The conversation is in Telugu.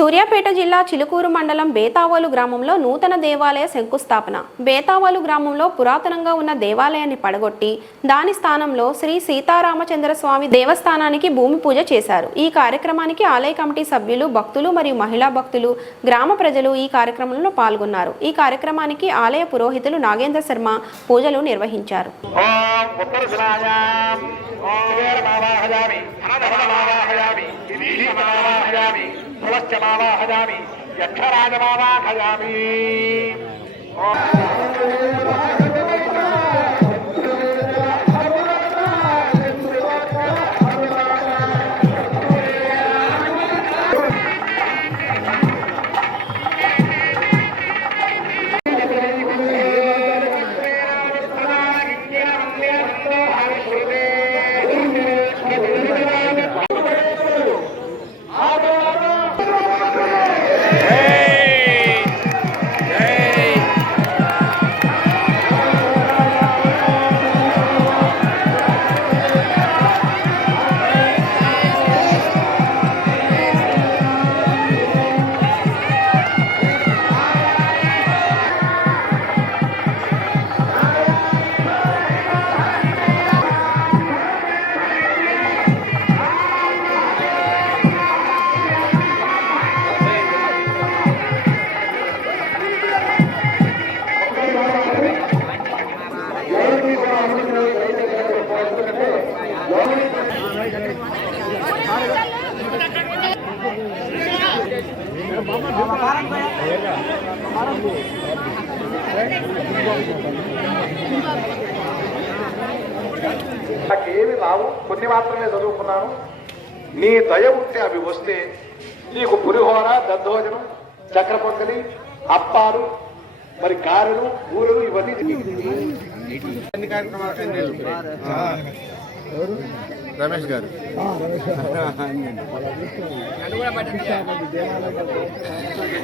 సూర్యాపేట జిల్లా చిలుకూరు మండలం బేతావోలు గ్రామంలో నూతన దేవాలయ శంకుస్థాపన. బేతావోలు గ్రామంలో పురాతనంగా ఉన్న దేవాలయాన్ని పడగొట్టి దాని స్థానంలో శ్రీ సీతారామచంద్ర స్వామి దేవస్థానానికి భూమి పూజ చేశారు. ఈ కార్యక్రమానికి ఆలయ కమిటీ సభ్యులు, భక్తులు మరియు మహిళా భక్తులు, గ్రామ ప్రజలు ఈ కార్యక్రమంలో పాల్గొన్నారు. ఈ కార్యక్రమానికి ఆలయ పురోహితులు నాగేంద్ర శర్మ పూజలు నిర్వహించారు. ुलश्चमावाहयामि यक्षराजमावाहयामि నాకేమి రావు, కొన్ని మాత్రమే చదువుకున్నాను. నీ దయ ఉంటే అవి వస్తే నీకు పులిహోర, దద్దోజనం, చక్ర పొంగలి, అప్పాలు, మరి గారెలు, బూరెలు ఇవన్నీ రమేష్ గారు